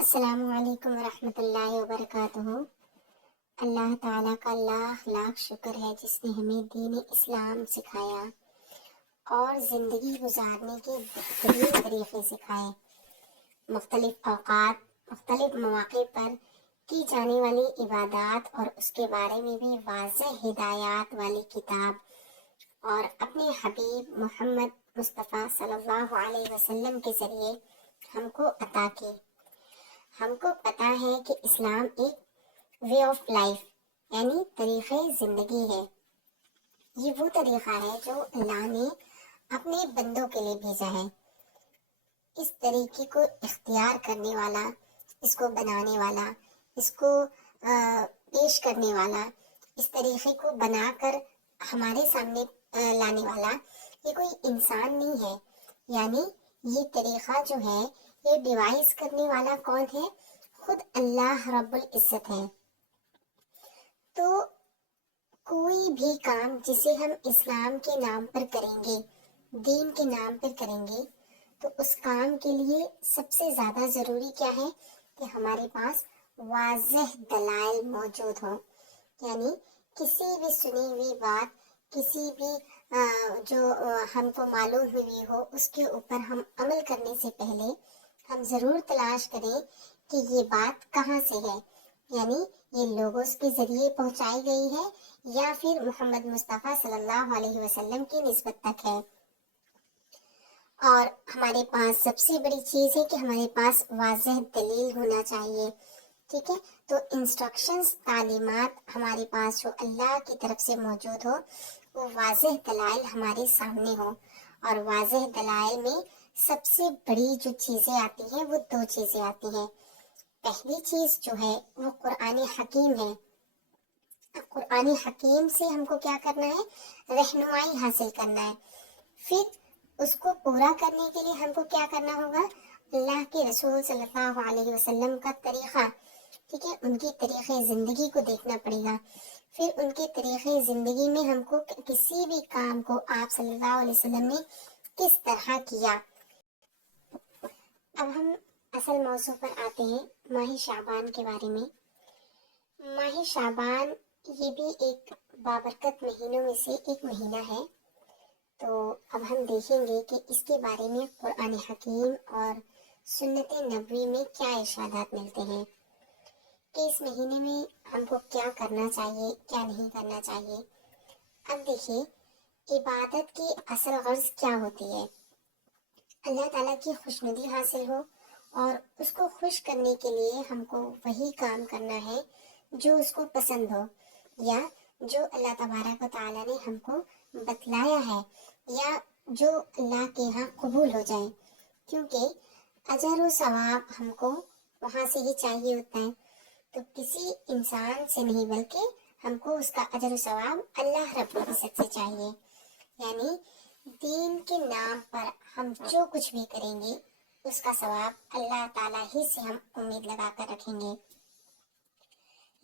السلام علیکم ورحمۃ اللہ وبرکاتہ۔ اللہ تعالیٰ کا لاکھ لاکھ شکر ہے جس نے ہمیں دین اسلام سکھایا اور زندگی گزارنے کے بہترین طریقے سکھائے۔ مختلف اوقات، مختلف مواقع پر کی جانے والی عبادات اور اس کے بارے میں بھی واضح ہدایات والی کتاب اور اپنے حبیب محمد مصطفیٰ صلی اللہ علیہ وسلم کے ذریعے ہم کو عطا کی۔ ہم کو پتہ ہے کہ اسلام ایک وے آف لائف یعنی طریقہ زندگی ہے۔ یہ وہ طریقہ ہے جو اللہ نے اپنے بندوں کے لیے بھیجا ہے۔ اس طریقے کو اختیار کرنے والا، اس کو بنانے والا، اس کو پیش کرنے والا، اس طریقے کو بنا کر ہمارے سامنے لانے والا یہ کوئی انسان نہیں ہے۔ یعنی یہ طریقہ جو ہے یہ ڈیوائز کرنے والا کون ہے؟ خود اللہ رب العزت ہے۔ تو کوئی بھی کام جسے ہم اسلام کے نام پر کریں گے، دین کے نام پر کریں گے، تو اس کام کے لیے سب سے زیادہ ضروری کیا ہے کہ ہمارے پاس واضح دلائل موجود ہوں۔ یعنی کسی بھی سنی ہوئی بات، کسی بھی جو ہم کو معلوم ہوئی ہو، اس کے اوپر ہم عمل کرنے سے پہلے ہم ضرور تلاش کریں کہ یہ بات کہاں سے ہے، یعنی یہ لوگوں کے ذریعے پہنچائی گئی ہے یا پھر محمد مصطفیٰ صلی اللہ علیہ وسلم کی نسبت تک ہے۔ اور ہمارے پاس سب سے بڑی چیز ہے کہ ہمارے پاس واضح دلیل ہونا چاہیے۔ ٹھیک ہے، تو انسٹرکشنز، تعلیمات ہمارے پاس جو اللہ کی طرف سے موجود ہو، وہ واضح دلائل ہمارے سامنے ہو۔ اور واضح دلائل میں سب سے بڑی جو چیزیں آتی ہیں وہ دو چیزیں آتی ہیں۔ پہلی چیز جو ہے وہ قرآن حکیم ہے۔ قرآن حکیم سے ہم کو کیا کرنا ہے؟ رہنمائی حاصل کرنا ہے۔ پھر اس کو پورا کرنے کے لیے ہم کو کیا کرنا ہوگا؟ اللہ کے رسول صلی اللہ علیہ وسلم کا طریقہ، ٹھیک ہے، ان کی طریقے زندگی کو دیکھنا پڑے گا۔ پھر ان کے طریقے زندگی میں ہم کو کسی بھی کام کو آپ صلی اللہ علیہ وسلم نے کس طرح کیا۔ اب ہم اصل موضوع پر آتے ہیں، ماہ شعبان کے بارے میں۔ ماہ شعبان یہ بھی ایک بابرکت مہینوں میں سے ایک مہینہ ہے۔ تو اب ہم دیکھیں گے کہ اس کے بارے میں قرآن حکیم اور سنت نبوی میں کیا ارشادات ملتے ہیں کہ اس مہینے میں ہم کو کیا کرنا چاہیے، کیا نہیں کرنا چاہیے۔ اب دیکھیے، عبادت کی اصل غرض کیا ہوتی ہے؟ اللہ تعالیٰ کی خوشنودی حاصل ہو، اور اس کو خوش کرنے کے لیے ہم کو وہی کام کرنا ہے جو اس کو پسند ہو، یا جو اللہ تبارک و تعالیٰ نے ہم کو بتلایا ہے، یا جو اللہ کے ہاں قبول ہو جائے۔ کیونکہ اجر و ثواب ہم کو وہاں سے ہی چاہیے ہوتا ہے، تو کسی انسان سے نہیں بلکہ ہم کو اس کا اجر و ثواب اللہ رب العزت سے چاہیے۔ یعنی دین کے نام پر ہم جو کچھ بھی کریں گے اس کا ثواب اللہ تعالیٰ ہی سے ہم امید لگا کر رکھیں گے۔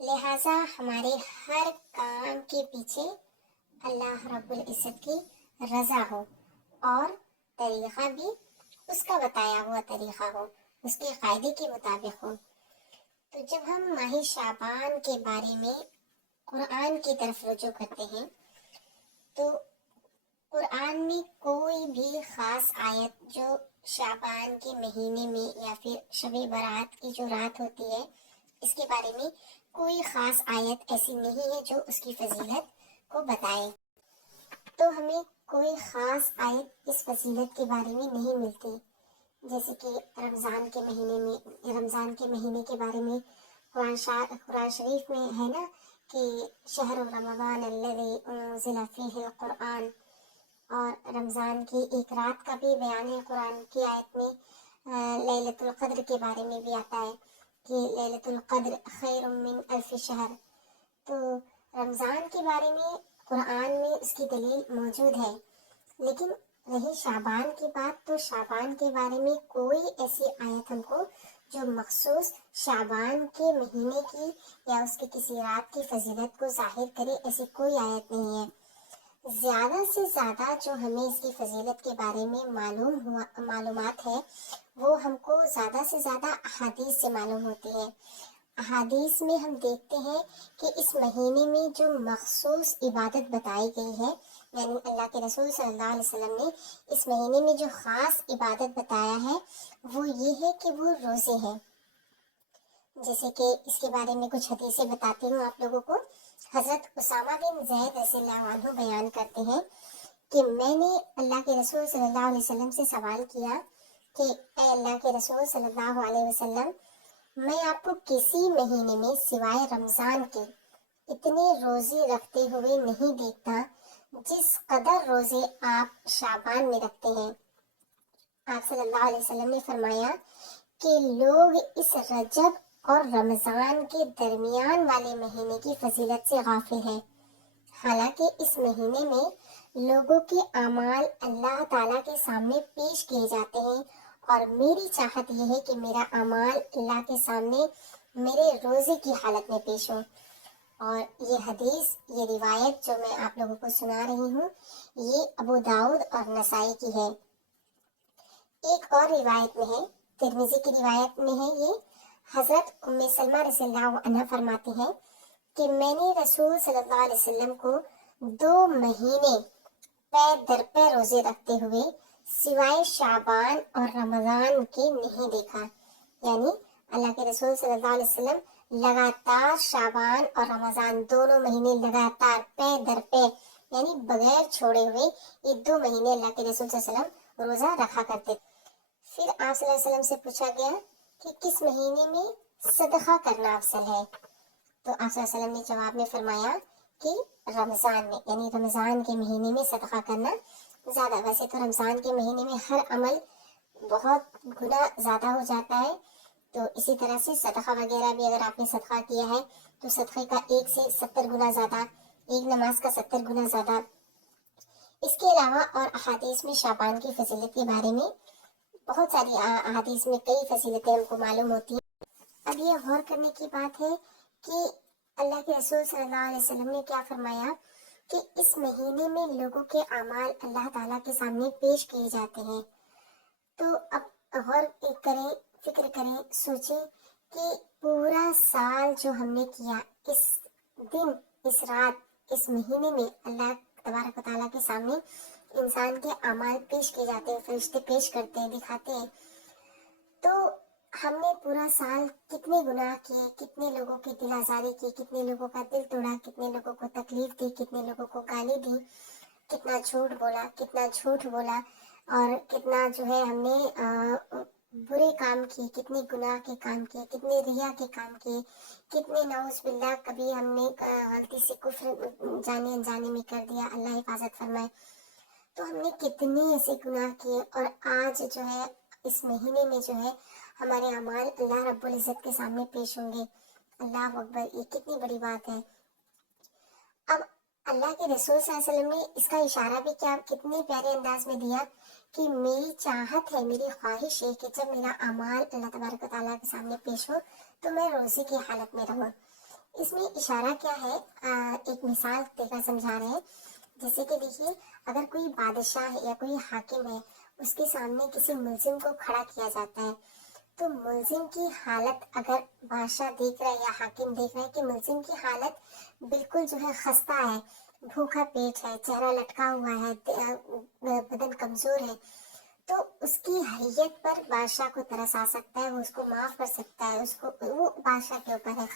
لہٰذا ہمارے ہر کام کے پیچھے اللہ رب العزت کی رضا ہو، اور طریقہ بھی اس کا بتایا ہوا طریقہ ہو، اس کے قاعدے کے مطابق ہو۔ تو جب ہم ماہ شعبان کے بارے میں قرآن کی طرف رجوع کرتے ہیں، تو قرآن میں کوئی بھی خاص آیت جو شعبان کے مہینے میں یا پھر شب برات کی جو رات ہوتی ہے، اس کے بارے میں کوئی خاص آیت ایسی نہیں ہے جو اس کی فضیلت کو بتائے۔ تو ہمیں کوئی خاص آیت اس فضیلت کے بارے میں نہیں ملتی، جیسے کہ رمضان کے مہینے کے بارے میں قرآن شریف میں ہے نا کہ شہر رمضان الذی انزل فیہ القرآن، اور رمضان کی ایک رات کا بھی بیان ہے قرآن کی آیت میں۔ لیلۃ القدر کے بارے میں بھی آتا ہے کہ لیلۃ القدر خیر من الف شہر۔ تو رمضان کے بارے میں قرآن میں اس کی دلیل موجود ہے، لیکن رہی شعبان کی بات، تو شعبان کے بارے میں کوئی ایسی آیت ہم کو جو مخصوص شعبان کے مہینے کی یا اس کی کسی رات کی فضیلت کو ظاہر کرے، ایسی کوئی آیت نہیں ہے۔ زیادہ سے زیادہ جو ہمیں اس کی فضیلت کے بارے میں معلومات ہے وہ ہم کو زیادہ سے زیادہ احادیث سے معلوم ہوتی ہے۔ احادیث میں ہم دیکھتے ہیں کہ اس مہینے میں جو مخصوص عبادت بتائی گئی ہے، یعنی اللہ کے رسول صلی اللہ علیہ وسلم نے اس مہینے میں جو خاص عبادت بتایا ہے وہ یہ ہے کہ وہ روزے ہیں۔ جیسے کہ اس کے بارے میں کچھ حدیثیں بتاتی ہوں آپ لوگوں کو۔ حضرت اسامہ بن زید رضی اللہ عنہ بیان کرتے ہیں کہ میں نے اللہ کے رسول صلی اللہ علیہ وسلم سے سوال کیا کہ اے اللہ کے رسول صلی اللہ علیہ وسلم، میں آپ کو کسی مہینے میں سوائے رمضان کے اتنے روزے رکھتے ہوئے نہیں دیکھتا جس قدر روزے آپ شعبان میں رکھتے ہیں۔ آپ صلی اللہ علیہ وسلم نے فرمایا کہ لوگ اس رجب اور رمضان کے درمیان والے مہینے کی فضیلت سے غافل ہیں، حالانکہ اس مہینے میں لوگوں کے اعمال اللہ تعالیٰ کے سامنے پیش کیے جاتے ہیں، اور میری چاہت یہ ہے کہ میرا اعمال اللہ کے سامنے میرے روزے کی حالت میں پیش ہو۔ اور یہ حدیث، یہ روایت جو میں آپ لوگوں کو سنا رہی ہوں، یہ ابو داؤد اور نسائی کی ہے۔ ایک اور روایت میں ہے، ترمذی کی روایت میں ہے، یہ حضرت ام سلمہ رضی اللہ عنہ فرماتی ہیں کہ میں نے رسول صلی اللہ علیہ وسلم کو 2 مہینے پے در پے روزے رکھتے ہوئے سوائے شعبان اور رمضان کے نہیں دیکھا۔ یعنی اللہ کے رسول صلی اللہ علیہ وسلم لگاتار شعبان اور رمضان دونوں مہینے لگاتار پے در پے، یعنی بغیر چھوڑے ہوئے یہ 2 مہینے اللہ کے رسول صلی اللہ علیہ وسلم روزہ رکھا کرتے تھے۔ پھر آپ صلی اللہ علیہ وسلم سے پوچھا گیا کہ کس مہینے میں صدقہ کرنا افضل ہے، تو آپ صلی اللہ علیہ وسلم نے جواب میں فرمایا کہ رمضان میں، یعنی رمضان کے مہینے میں صدقہ کرنا زیادہ۔ ویسے تو رمضان کے مہینے میں ہر عمل بہت گنا زیادہ ہو جاتا ہے، تو اسی طرح سے صدقہ وغیرہ بھی اگر آپ نے صدقہ کیا ہے تو صدقے کا 1 سے 70 گنا زیادہ، ایک نماز کا 70 گنا زیادہ۔ اس کے علاوہ اور احادیث میں شعبان کی فضیلت کے بارے میں بہت ساری احادیث میں کئی فضیلتیں ہم کو معلوم ہوتی ہیں۔ اب یہ غور کرنے کی بات ہے کہ اللہ کے رسول صلی اللہ علیہ وسلم نے کیا فرمایا کہ اس مہینے میں لوگوں کے اعمال اللہ تعالیٰ کے سامنے پیش کیے جاتے ہیں۔ تو اب غور کریں، فکر کریں، سوچیں کہ پورا سال جو ہم نے کیا، اس دن، اس رات، اس مہینے میں اللہ تبارک و تعالیٰ کے سامنے انسان کے اعمال پیش کیے جاتے ہیں، فرشتے پیش کرتے ہیں، دکھاتے ہیں۔ تو ہم نے پورا سال کتنے گناہ کیے، کتنے لوگوں کی دل آزاری کی، کتنے لوگوں کا دل توڑا، کتنے لوگوں کو تکلیف دی، کتنے لوگوں کو گالی دی، کتنا جھوٹ بولا، اور کتنا جو ہے ہم نے برے کام کیے، کتنے گناہ کے کام کیے، کتنے ریا کے کام کیے، کتنے نعوذ باللہ کبھی ہم نے غلطی سے کفر جانے انجانے میں کر دیا، اللہ حفاظت فرمائے۔ تو ہم نے کتنے ایسے گناہ کیے، اور آج جو ہے اس مہینے میں جو ہے ہمارے اعمال اللہ رب العزت کے سامنے پیش ہوں گے۔ اللہ اکبر، یہ کتنی بڑی بات ہے۔ اب اللہ کے رسول صلی اللہ علیہ وسلم نے اس کا اشارہ بھی کیا کتنے پیارے انداز میں دیا کہ میری چاہت ہے، میری خواہش ہے کہ جب میرا اعمال اللہ تبارک و تعالیٰ کے سامنے پیش ہو تو میں روزے کی حالت میں رہوں۔ اس میں اشارہ کیا ہے، ایک مثال دے کر سمجھا رہے ہیں۔ جیسے کہ دیکھیے، اگر کوئی بادشاہ ہے یا کوئی حاکم ہے، اس کے سامنے کسی ملزم کو کھڑا کیا جاتا ہے، تو ملزم کی حالت اگر بادشاہ دیکھ رہا ہے یا حاکم دیکھ رہا ہے کہ ملزم کی حالت بالکل جو ہے خستہ ہے، بھوکا پیٹ ہے، چہرہ لٹکا ہوا ہے، بدن کمزور ہے، تو اس کی حیت پر بادشاہ کو ترس آ سکتا ہے، وہ اس کو معاف کر سکتا ہے، وہ بادشاہ کے اوپر ہے۔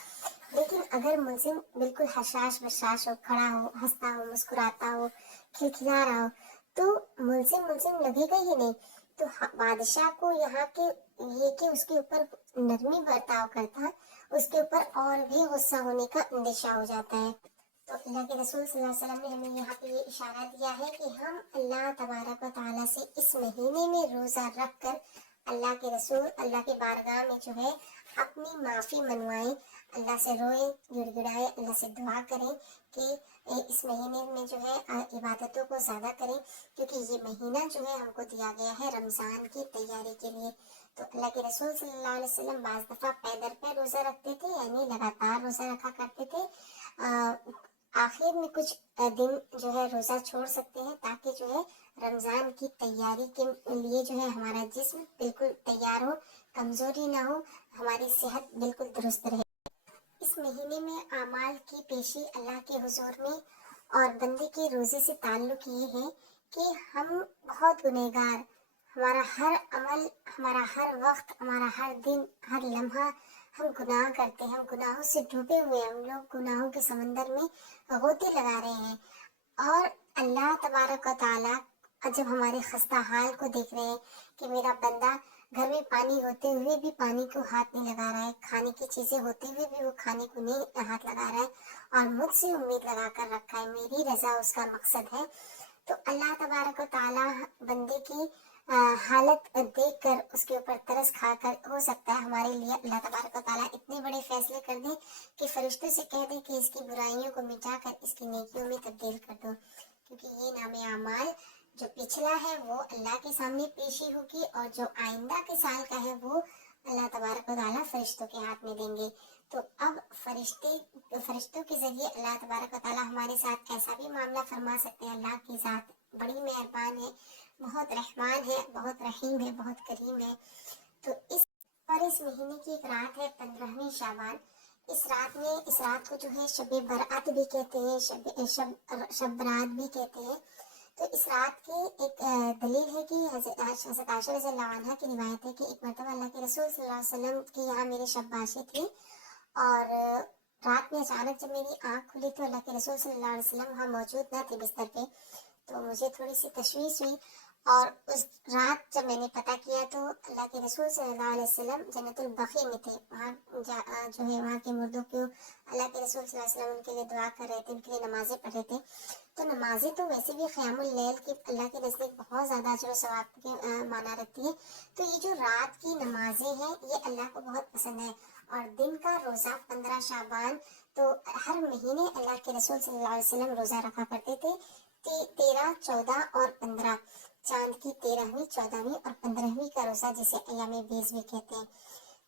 لیکن اگر ملزم بالکل حشاش بشاش ہو، کھڑا ہو، ہنستا ہو، مسکراتا ہو، کھلکھلا رہا ہو، تو ملزم لگے گا ہی نہیں۔ تو بادشاہ کو یہاں کے یہ کہ اس کے اوپر نرمی برتاؤ کرتا، اس کے اوپر اور بھی غصہ ہونے کا اندیشہ ہو جاتا ہے۔ تو اللہ کے رسول صلی اللہ علیہ وسلم نے ہمیں یہاں پہ یہ اشارہ دیا ہے کہ ہم اللہ تبارک و تعالیٰ سے اس مہینے میں روزہ رکھ کر اللہ کے رسول اللہ کے بارگاہ میں جو ہے اپنی معافی منوائیں، اللہ سے روئیں، گڑ گڑائیں، اللہ سے دعا کریں کہ اس مہینے میں جو ہے عبادتوں کو زیادہ کریں، کیونکہ یہ مہینہ جو ہے ہم کو دیا گیا ہے رمضان کی تیاری کے لیے۔ تو اللہ کے رسول صلی اللہ علیہ وسلم بعض دفعہ پے در پے روزہ رکھتے تھے، یعنی لگاتار روزہ رکھا کرتے تھے، آخر میں کچھ دن جو ہے روزہ چھوڑ سکتے ہیں تاکہ جو ہے رمضان کی تیاری کے لیے جو ہے ہمارا جسم بالکل تیار ہو، کمزوری نہ ہو، ہماری صحت بالکل درست رہے۔ اس مہینے میں اعمال کی پیشی اللہ کے حضور میں اور بندے کے روزے سے تعلق یہ ہے کہ ہم بہت گنہگار، ہمارا ہر عمل، ہمارا ہر وقت، ہمارا ہر دن، ہر لمحہ ہم گناہ کرتے ہیں، ہم گناہوں سے ڈوبے ہوئے ہیں، ہم لوگ گناہوں کے سمندر میں غوطے لگا رہے ہیں۔ اور اللہ تبارک و تعالیٰ جب ہمارے خستہ حال کو دیکھ رہے ہیں کہ میرا بندہ گھر میں پانی ہوتے ہوئے بھی پانی کو ہاتھ نہیں لگا رہا ہے، کھانے کی چیزیں ہوتے ہوئے بھی وہ کھانے کو نہیں ہاتھ لگا رہا ہے، اور مجھ سے امید لگا کر رکھا ہے، میری رضا اس کا مقصد ہے، تو اللہ تبارک و تعالیٰ بندے کی حالت دیکھ کر اس کے اوپر ترس کھا کر ہو سکتا ہے ہمارے لیے اللہ تبارک و تعالیٰ اتنے بڑے فیصلے کر دیں کہ فرشتوں سے کہہ دیں کہ اس کی برائیوں کو مٹا کر اس کی نیکیوں میں تبدیل کر دو، کیونکہ یہ نام اعمال جو پچھلا ہے وہ اللہ کے سامنے پیشی ہوگی، اور جو آئندہ کے سال کا ہے وہ اللہ تبارک و تعالیٰ فرشتوں کے ہاتھ میں دیں گے۔ تو اب فرشتوں کے ذریعے اللہ تبارک و تعالیٰ ہمارے ساتھ ایسا بھی معاملہ فرما سکتے ہیں۔ اللہ کی ذات بڑی مہربان ہے، بہت رحمان ہے، بہت رحیم ہے، بہت کریم ہے۔ تو اس مہینے کی ایک رات ہے 15ویں شعبان۔ اس رات کو جو ہے شب برات بھی کہتے ہیں، شب برات بھی کہتے ہیں۔ تو اس رات کی ایک دلیل ہے کہ حضرت عائشہ رضی اللہ عنہ کی روایت ہے کہ ایک مرتبہ اللہ کے رسول صلی اللہ علیہ وسلم کی یہاں میری شب باشی تھی، اور رات میں اچانک جب میری آنکھ کھلی تو اللہ کے رسول صلی اللہ علیہ وسلم وہاں موجود نہ تھے بستر پہ، تو مجھے تھوڑی سی تشویش ہوئی، اور اس رات جب میں نے پتہ کیا تو اللہ کے رسول صلی اللہ علیہ وسلم جنت البقیع میں تھے، وہاں جو ہے وہاں کے مردوں کو اللہ کے رسول صلی اللہ علیہ وسلم ان کے لیے دعا کر رہے تھے، ان کے لیے نمازیں پڑھ رہے تھے۔ تو نمازیں تو ویسے بھی قیام اللیل کی اللہ کے نزدیک بہت زیادہ اجر و ثواب کے معنی رکھتی ہے، تو یہ جو رات کی نمازیں ہیں یہ اللہ کو بہت پسند ہے۔ اور دن کا روزہ 15 شعبان، تو ہر مہینے اللہ کے رسول صلی اللہ علیہ وسلم روزہ رکھا کرتے تھے، 13، 14 اور 15، چاند کی 13ویں، 14ویں اور 15ویں کا روزہ جسے ایام بیس بھی کہتے ہیں۔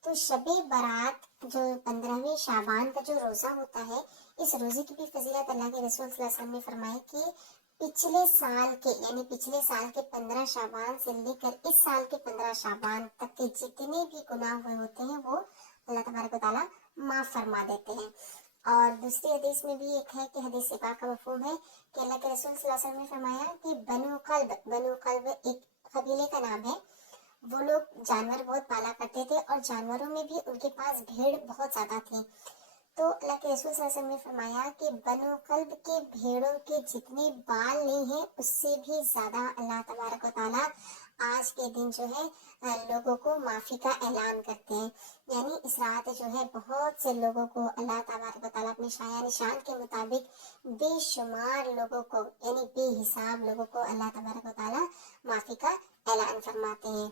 تو شب برات جو 15ویں شعبان کا جو روزہ ہوتا ہے، اس روزے کی بھی فضیلت اللہ کے رسول صلی اللہ علیہ وسلم نے فرمائی کہ پچھلے سال کے 15 شعبان سے لے کر اس سال کے 15 شعبان تک کے جتنے بھی گناہ ہوئے ہوتے ہیں وہ اللہ تبارک و تعالیٰ معاف فرما دیتے ہیں۔ اور دوسری حدیث میں بھی ایک ہے کہ حدیث پاک کا مفہوم ہے کہ اللہ کے رسول صلی اللہ علیہ وسلم نے فرمایا کہ بنو قلب ایک قبیلے کا نام ہے، وہ لوگ جانور بہت پالا کرتے تھے، اور جانوروں میں بھی ان کے پاس بھیڑ بہت زیادہ تھی۔ تو اللہ کے رسول صلی اللہ علیہ وسلم نے فرمایا کہ بنو قلب کے بھیڑوں کے جتنے بال نہیں ہیں اس سے بھی زیادہ اللہ تبارک و تعالیٰ آج کے دن جو ہے لوگوں کو معافی کا اعلان کرتے ہیں، یعنی اس رات جو ہے بہت سے لوگوں کو اللہ تبارک و تعالیٰ اپنے شایان نشان کے مطابق بے شمار لوگوں کو، یعنی بے حساب لوگوں کو اللہ تبارک و تعالیٰ معافی کا اعلان فرماتے ہیں۔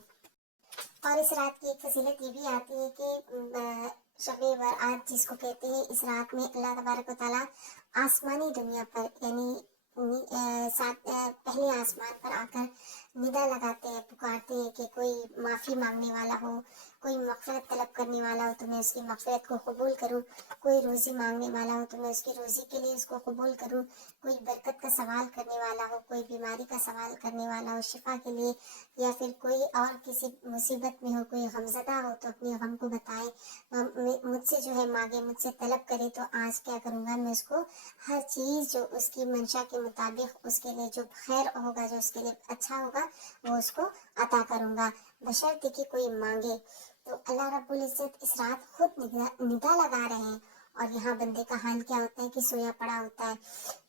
اور اس رات کی ایک فضیلت یہ بھی آتی ہے کہ شب برات جس کو کہتے ہیں، اس رات میں اللہ تبارک و تعالیٰ آسمانی دنیا پر، یعنی پہلے آسمان پر آ کر ندا لگاتے ہیں، پکارتے ہیں کہ کوئی معافی مانگنے والا ہو، کوئی مغفرت طلب کرنے والا ہو تو میں اس کی مغفرت کو قبول کروں، کوئی روزی مانگنے والا ہو تو میں اس کی روزی کے لیے اس کو قبول کروں، کوئی برکت کا سوال کرنے والا ہو، کوئی بیماری کا سوال کرنے والا ہو شفا کے لیے، یا پھر کوئی اور کسی مصیبت میں ہو، کوئی غمزدہ ہو تو اپنے غم کو بتائے، مجھ سے جو ہے مانگے، مجھ سے طلب کرے، تو آج کیا کروں گا، میں اس کو ہر چیز جو اس کی منشا کے مطابق اس کے لیے جو خیر ہوگا، جو اس کے لیے اچھا ہوگا وہ اس کو عطا کروں گا، بشرطے کہ کوئی مانگے۔ تو اللہ رب العزت اس رات خود ندا لگا رہے ہیں، اور یہاں بندے کا حال کیا ہوتا ہے کہ سویا پڑا ہوتا ہے۔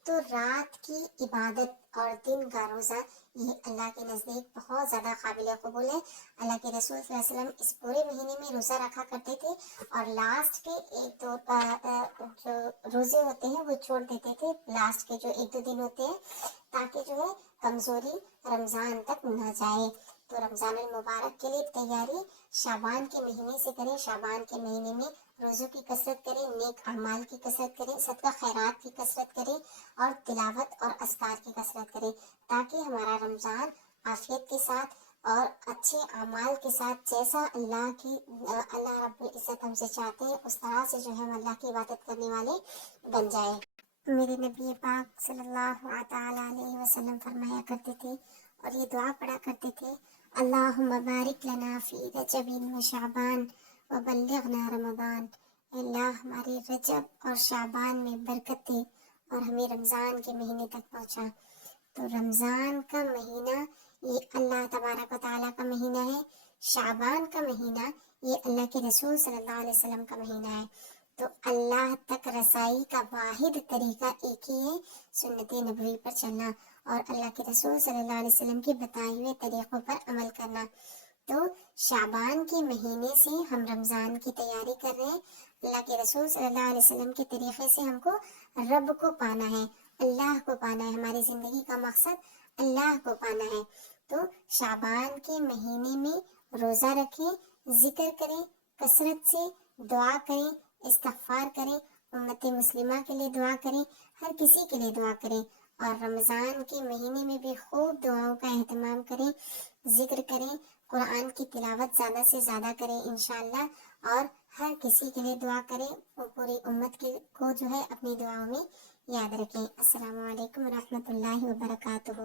تو رات کی عبادت اور دن کا روزہ یہ اللہ کے نزدیک بہت زیادہ قابل قبول ہے۔ اللہ کے رسول صلی اللہ علیہ وسلم اس پورے مہینے میں روزہ رکھا کرتے تھے، اور لاسٹ کے ایک دو جو روزے ہوتے ہیں وہ چھوڑ دیتے تھے، لاسٹ کے جو ایک دو دن ہوتے ہیں، تاکہ جو ہے کمزوری رمضان تک نہ جائے۔ تو رمضان المبارک کے لیے تیاری شعبان کے مہینے سے کریں، شعبان کے مہینے میں روزوں کی کثرت کریں، نیک اعمال کی کثرت کریں، صدقہ خیرات کی کثرت کریں، اور تلاوت اور اذکار کی کثرت کریں، تاکہ ہمارا رمضان عافیت کے ساتھ اور اچھے اعمال کے ساتھ، جیسا اللہ رب العزت ہم سے چاہتے ہیں اس طرح سے جو ہے ہم اللہ کی عبادت کرنے والے بن جائیں۔ میرے نبی پاک صلی اللہ تعالی علیہ وسلم فرمایا کرتے تھے اور یہ دعا پڑھا کرتے تھے، اللہم بارک لنا فی رجب و شعبان و بلغنا رمضان۔ اے اللہ ہمارے رجب اور شعبان میں برکت دے اور ہمیں رمضان کے مہینے تک پہنچا۔ تو رمضان کا مہینہ یہ اللہ تبارک و تعالیٰ کا مہینہ ہے، شعبان کا مہینہ یہ اللہ کے رسول صلی اللہ علیہ وسلم کا مہینہ ہے۔ تو اللہ تک رسائی کا واحد طریقہ ایک ہی ہے، سنت نبوی پر چلنا اور اللہ کے رسول صلی اللہ علیہ وسلم کے بتائے ہوئے طریقوں پر عمل کرنا۔ تو شعبان کے مہینے سے ہم رمضان کی تیاری کر رہے ہیں، اللہ کے رسول صلی اللہ علیہ وسلم کے طریقے سے ہم کو رب کو پانا ہے، اللہ کو پانا ہے، ہماری زندگی کا مقصد اللہ کو پانا ہے۔ تو شعبان کے مہینے میں روزہ رکھیں، ذکر کریں، کثرت سے دعا کریں، استغفار کریں، امت مسلمہ کے لیے دعا کریں، ہر کسی کے لیے دعا کریں، اور رمضان کے مہینے میں بھی خوب دعاؤں کا اہتمام کریں، ذکر کریں، قرآن کی تلاوت زیادہ سے زیادہ کریں انشاءاللہ، اور ہر کسی کے لیے دعا کریں، اور پوری امت کو جو ہے اپنی دعاؤں میں یاد رکھیں۔ السلام علیکم ورحمۃ اللہ وبرکاتہ۔